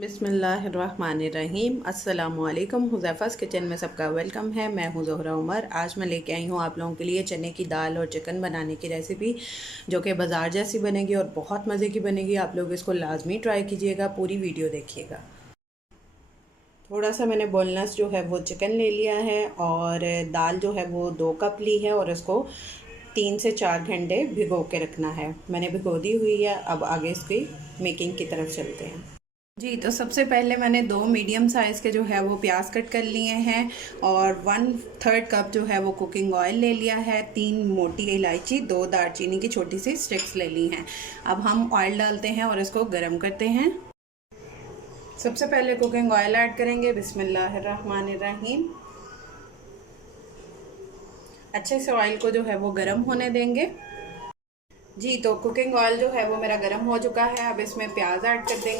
बिस्मिल्लाहिर्रहमानिर्रहीम। अस्सलामुअलैकुम। हुज़ैफ़ा's किचन में सबका वेलकम है। मैं हूँ ज़ोहरा उमर। आज मैं लेके आई हूँ आप लोगों के लिए चने की दाल और चिकन बनाने की रेसिपी, जो कि बाज़ार जैसी बनेगी और बहुत मज़े की बनेगी। आप लोग इसको लाजमी ट्राई कीजिएगा, पूरी वीडियो देखिएगा। थोड़ा सा मैंने बोनलेस जो है वो चिकन ले लिया है और दाल जो है वो 2 कप ली है और इसको 3 से 4 घंटे भिगो के रखना है। मैंने भिगो दी हुई है। अब आगे इसकी मेकिंग की तरफ चलते हैं। जी, तो सबसे पहले मैंने 2 मीडियम साइज़ के जो है वो प्याज कट कर लिए हैं और 1/3 कप जो है वो कुकिंग ऑयल ले लिया है। 3 मोटी इलायची, 2 दालचीनी की छोटी सी स्टिक्स ले ली हैं। अब हम ऑयल डालते हैं और इसको गर्म करते हैं। सबसे पहले कुकिंग ऑयल ऐड करेंगे। बिस्मिल्लाहिर्रहमानिर्रहीम। अच्छे से ऑयल को जो है वो गर्म होने देंगे। जी, तो कुकिंग ऑयल जो है वो मेरा गर्म हो चुका है। अब इसमें प्याज ऐड कर देंगे।